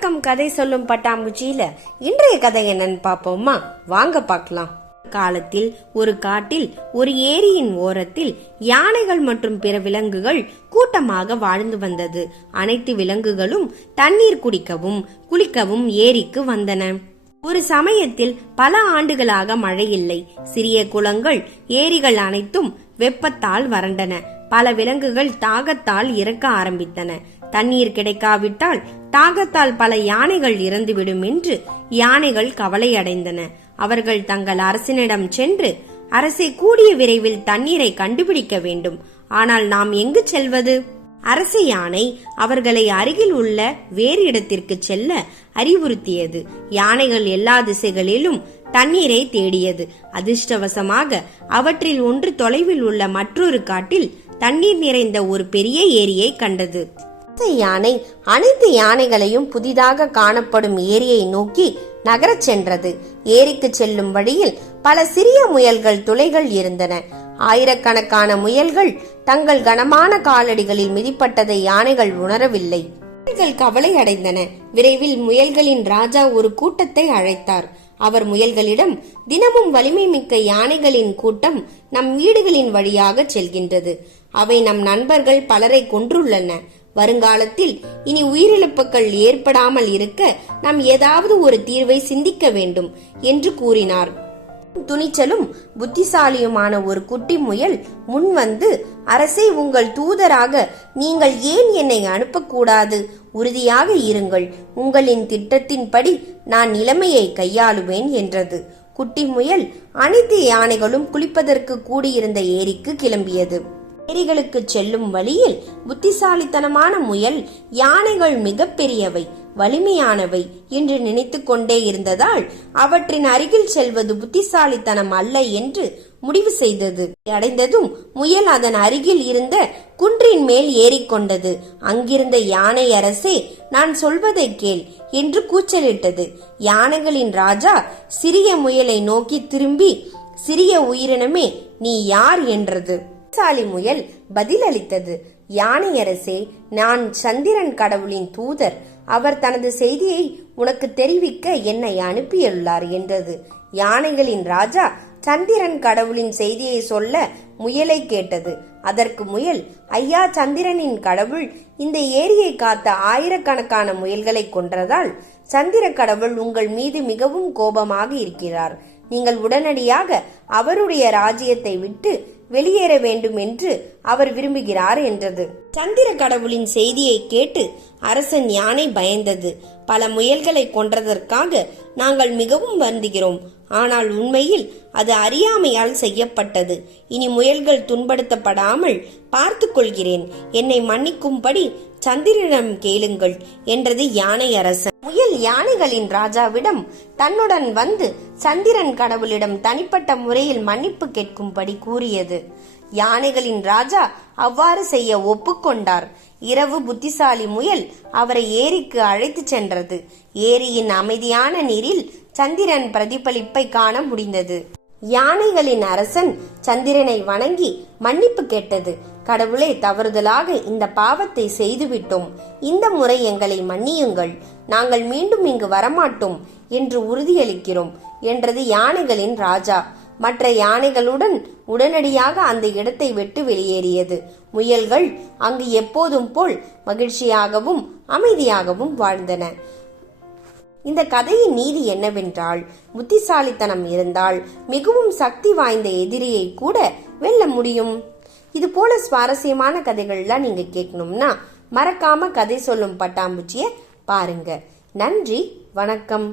வணக்கம். கதை சொல்லும் பட்டாம்பூச்சியில இன்றைய கதை என்னன்னு பாப்போமா? வாங்க பார்க்கலாம். காலத்தில் ஒரு காட்டில் ஒரு ஏரியின் ஓரத்தில் யானைகள் மற்றும் பிற விலங்குகள் கூட்டமாக வாழ்ந்து வந்தது. அனைத்து விலங்குகளும் தண்ணீர் குடிக்கவும் குளிக்கவும் ஏரிக்கு வந்தன. ஒரு சமயத்தில் பல ஆண்டுகளாக மழை இல்லை. சிறிய குளங்கள், ஏரிகள் அனைத்தும் வெப்பத்தால் வறண்டன. பல விலங்குகள் தாகத்தால் இறக்க ஆரம்பித்தன. தண்ணீர் கிடைக்காவிட்டால் தாகத்தால் பல யானைகள் இறந்துவிடும் என்று யானைகள் கவலை அடைந்தன. அவர்கள் தங்கள் அரசனிடம் சென்று, அரசே, கூடிய விரைவில் தண்ணீரை கண்டுபிடிக்க வேண்டும். ஆனால் நாம் எங்கு செல்வது? அரச யானை அவர்களை அருகில் உள்ள வேறு இடத்திற்கு செல்ல அறிவுறுத்தியது. யானைகள் எல்லா திசைகளிலும் தண்ணீரை தேடியது. அதிர்ஷ்டவசமாக அவற்றில் ஒன்று தொலைவில் உள்ள மற்றொரு காட்டில் தண்ணீர் நிறைந்த ஒரு பெரிய ஏரியை கண்டது. யானை அனைத்து யானைகளையும் புதிதாக காணப்படும் ஏரியை நோக்கி நகரச் சென்றது. ஏரிக்கு செல்லும் வழியில் பல சிறிய முயல்கள் துளைகள் இருந்தன. ஆயிரக்கணக்கான முயல்கள் தங்கள் கனமான காலடிகளில் மிதிப்பட்டதை யானைகள் உணரவில்லை. முயல்கள் கவலை அடைந்தன. விரைவில் முயல்களின் ராஜா ஒரு கூட்டத்தை அழைத்தார். அவர் முயல்களிடம், தினமும் வலிமை மிக்க யானைகளின் கூட்டம் நம் வீடுகளின் வழியாக செல்கின்றது. அவை நம் நண்பர்கள் பலரை கொன்றுள்ளன. வருங்காலத்தில் இனி உயிரிழப்புகள் ஏற்படாமல் இருக்க நாம் ஏதாவது ஒரு தீர்வை சிந்திக்க வேண்டும் என்று கூறினார். துணிச்சலும் புத்திசாலியுமான ஒரு குட்டி முயல் முன் வந்து, அரசே, உங்கள் தூதராக நீங்கள் ஏன் என்னை அனுப்பக்கூடாது? உறுதியாக இருங்கள். உங்களின் திட்டத்தின்படி நான் நிலைமையை கையாளுவேன் என்றது. குட்டி முயல் அனைத்து யானைகளும் குளிப்பதற்கு கூடியிருந்த ஏரிக்கு கிளம்பியது. ஏரிகளுக்கு செல்லும் வழியில் புத்திசாலித்தனமான முயல் யானைகள் மிக பெரியவை, வலிமையானவை என்று நினைத்து கொண்டே இருந்ததால் அவற்றின் அருகில் செல்வது புத்திசாலித்தனம் அல்ல என்று முடிவு செய்தது. அடைந்ததும் முயல் அதன் அருகில் இருந்த குன்றின் மேல் ஏறிக்கொண்டது. அங்கிருந்த யானை, அரசே, நான் சொல்வதை கேள் என்று கூச்சலிட்டது. யானைகளின் ராஜா சிறிய முயலை நோக்கி திரும்பி, சிறிய உயிரினமே, நீ யார் என்றது. புத்திசாலி முயல் பதிலளித்தது, யானை அரசே, நான் சந்திரன் கடவுளின் தூதர். அவர் தனது செய்தியை உனக்கு தெரிவிக்க என்னை அனுப்பியுள்ளார் என்றது. யானைகளின் ராஜா சந்திரன் கடவுளின் செய்தியை சொல்ல முயலை கேட்டது. அதற்கு முயல், ஐயா, சந்திரனின் கடவுள் இந்த ஏரியை காத்த ஆயிரக்கணக்கான முயல்களை கொன்றதால் சந்திர கடவுள் உங்கள் மீது மிகவும் கோபமாக இருக்கிறார். நீங்கள் உடனடியாக அவருடைய ராஜ்யத்தை விட்டு வெளியேற வேண்டும் என்று அவர் விரும்புகிறார் என்றது. சந்திர கடவுளின் செய்தியை கேட்டு அரசன் யானை பயந்தது. பல முயல்களை கொன்றதற்காக நாங்கள் மிகவும் வருந்துகிறோம். ஆனால் உண்மையில் அது அறியாமையால் செய்யப்பட்டது. இனி முயல்கள் துன்படுத்தப்படாமல் பார்த்து கொள்கிறேன். என்னை மன்னிக்கும்படி சந்திரனிடம் கேளுங்கள் என்றது யானை அரசன். முயல் யானைகளின் ராஜாவிடம் தன்னுடன் வந்து சந்திரன் கடவுளிடம் தனிப்பட்ட முறையில் மன்னிப்பு கேட்கும்படி கூறியது. யானைகளின் ராஜா அவ்வாறு செய்ய ஒப்புக்கொண்டார். இரவு புத்திசாலி முயல் அவரை ஏரிக்கு அழைத்து சென்றது. ஏரியின் அமைதியான நீரில் சந்திரன் பிரதிபலிப்பை காண முடிந்தது. யானைகளின் அரசன் சந்திரனை வணங்கி மன்னிப்பு கேட்டது. கடவுளே, தவறுதலாக இந்த பாவத்தை செய்துவிட்டோம். இந்த முறை எங்களை மன்னியுங்கள். நாங்கள் மீண்டும் இங்கு வரமாட்டோம் என்று உறுதியளிக்கிறோம் என்றது யானைகளின் ராஜா. மற்ற யானைகளுடன் உடனடியாக அந்த இடத்தை விட்டு வெளியேறியது. முயல்கள் அங்கு எப்போதும் போல் மகிழ்ச்சியாகவும் அமைதியாகவும் வாழ்ந்தன. இந்த கதையின் நீதி என்னவென்றால், புத்திசாலித்தனம் இருந்தால் மிகவும் சக்தி வாய்ந்த எதிரியை கூட வெல்ல முடியும். இது போல சுவாரஸ்யமான கதைகள்லாம் நீங்க கேட்கணும்னா மறக்காம கதை சொல்லும் பட்டாம்பூச்சியை பாருங்க. நன்றி, வணக்கம்.